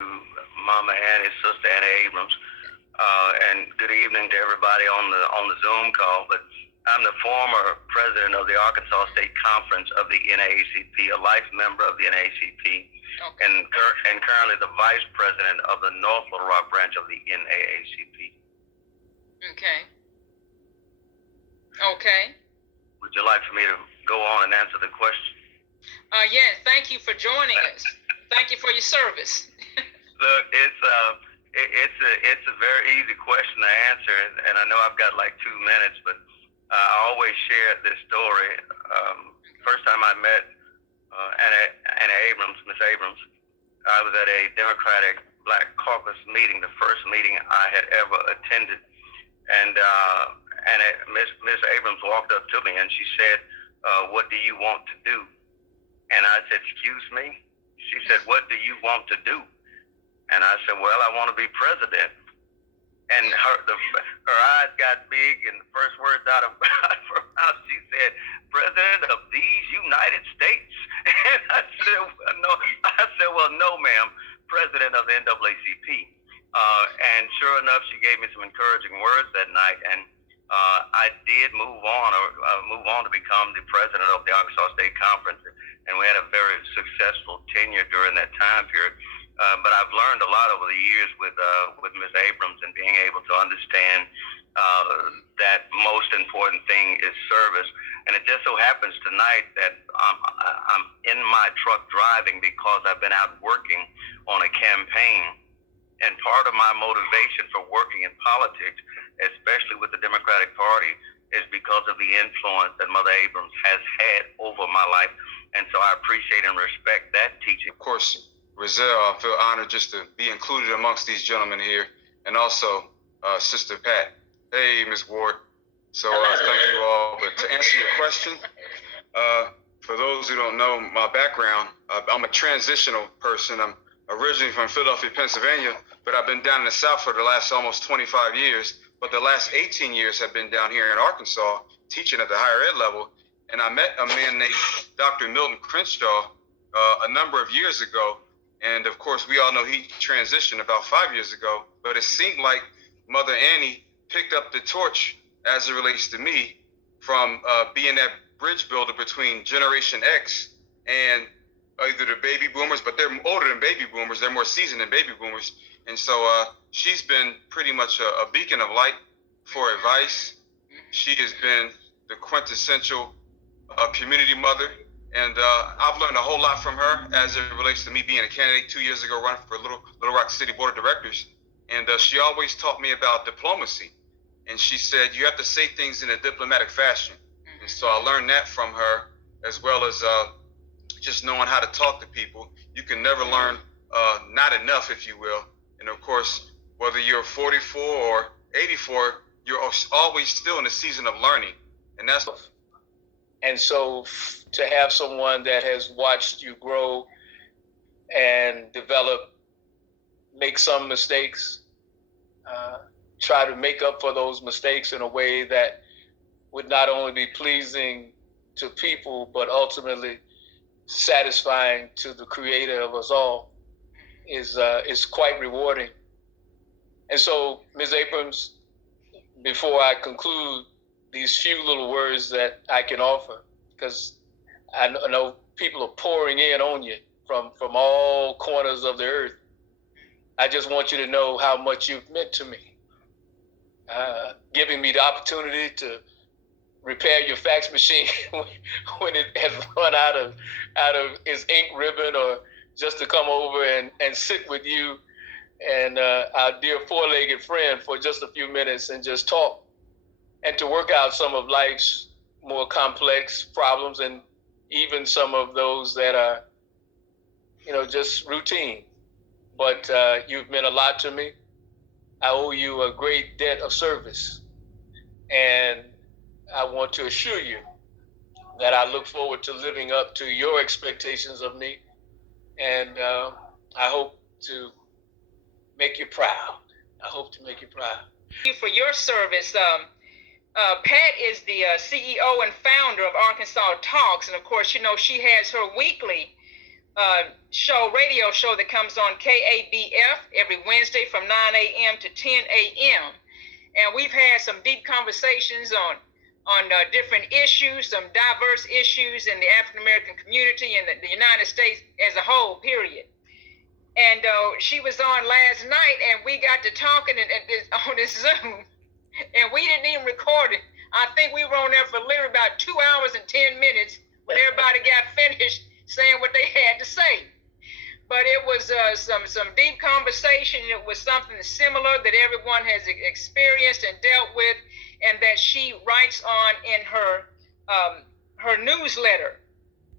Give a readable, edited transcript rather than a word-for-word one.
Mama Annie, Sister Annie Abrams, and good evening to everybody on the Zoom call. But I'm the former president of the Arkansas State Conference of the NAACP, a life member of the NAACP, okay, and currently the vice president of the North Little Rock branch of the NAACP. Okay. Okay. Would you like for me to go on and answer the question? Yes. Thank you for joining us. Thank you for your service. Look, it's a very easy question to answer, and I know I've got like 2 minutes, but I always share this story. First time I met Anna Abrams, Miss Abrams, I was at a Democratic Black Caucus meeting, the first meeting I had ever attended, and Miss Abrams walked up to me and she said, "What do you want to do?" And I said, "Excuse me?" She said, "What do you want to do?" And I said, "Well, I want to be president." And her eyes got big, and the first words out of her mouth, she said, "President of these United States?" And I said, "Well, no." I said, "Well, no, ma'am, President of the NAACP." And sure enough, she gave me some encouraging words that night, and I did move on to become the president of the Arkansas State Conference, and we had a very successful tenure during that time period. But I've learned a lot over the years with Ms. Abrams and being able to understand that most important thing is service. And it just so happens tonight that I'm in my truck driving because I've been out working on a campaign. And part of my motivation for working in politics, especially with the Democratic Party, is because of the influence that Mother Abrams has had over my life. And so I appreciate and respect that teaching. Of course, Rizal, I feel honored just to be included amongst these gentlemen here, and also Sister Pat. Hey, Ms. Ward. So thank you all. But to answer your question, for those who don't know my background, I'm a transitional person. I'm originally from Philadelphia, Pennsylvania, but I've been down in the South for the last almost 25 years. But the last 18 years have been down here in Arkansas, teaching at the higher ed level. And I met a man named Dr. Milton Crenshaw a number of years ago. And of course, we all know he transitioned about 5 years ago, but it seemed like Mother Annie picked up the torch as it relates to me from being that bridge builder between Generation X and either the baby boomers, but they're older than baby boomers. They're more seasoned than baby boomers. And so she's been pretty much a beacon of light for advice. She has been the quintessential community mother. And I've learned a whole lot from her as it relates to me being a candidate 2 years ago running for Little Rock City Board of Directors. And she always taught me about diplomacy. And she said, you have to say things in a diplomatic fashion. And so I learned that from her, as well as just knowing how to talk to people. You can never learn not enough, if you will. And of course, whether you're 44 or 84, you're always still in the season of learning. And that's... And so to have someone that has watched you grow and develop, make some mistakes, try to make up for those mistakes in a way that would not only be pleasing to people, but ultimately satisfying to the creator of us all is quite rewarding. And so, Ms. Abrams, before I conclude, these few little words that I can offer, because I know people are pouring in on you from all corners of the earth. I just want you to know how much you've meant to me, giving me the opportunity to repair your fax machine when it has run out of its ink ribbon, or just to come over and sit with you and our dear four-legged friend for just a few minutes and just talk, and to work out some of life's more complex problems, and even some of those that are, just routine. But you've meant a lot to me. I owe you a great debt of service. And I want to assure you that I look forward to living up to your expectations of me. And I hope to make you proud. I hope to make you proud. Thank you for your service. Pat is the CEO and founder of Arkansas Talks. And of course, she has her weekly radio show that comes on KABF every Wednesday from 9 a.m. to 10 a.m. And we've had some deep conversations on different issues, some diverse issues in the African American community and the United States as a whole, period. And she was on last night, and we got to talking on this Zoom, and we didn't even record it. I think we were on there for literally about 2 hours and 10 minutes when everybody got finished saying what they had to say. But it was some deep conversation. It was something similar that everyone has experienced and dealt with, and that she writes on in her newsletter.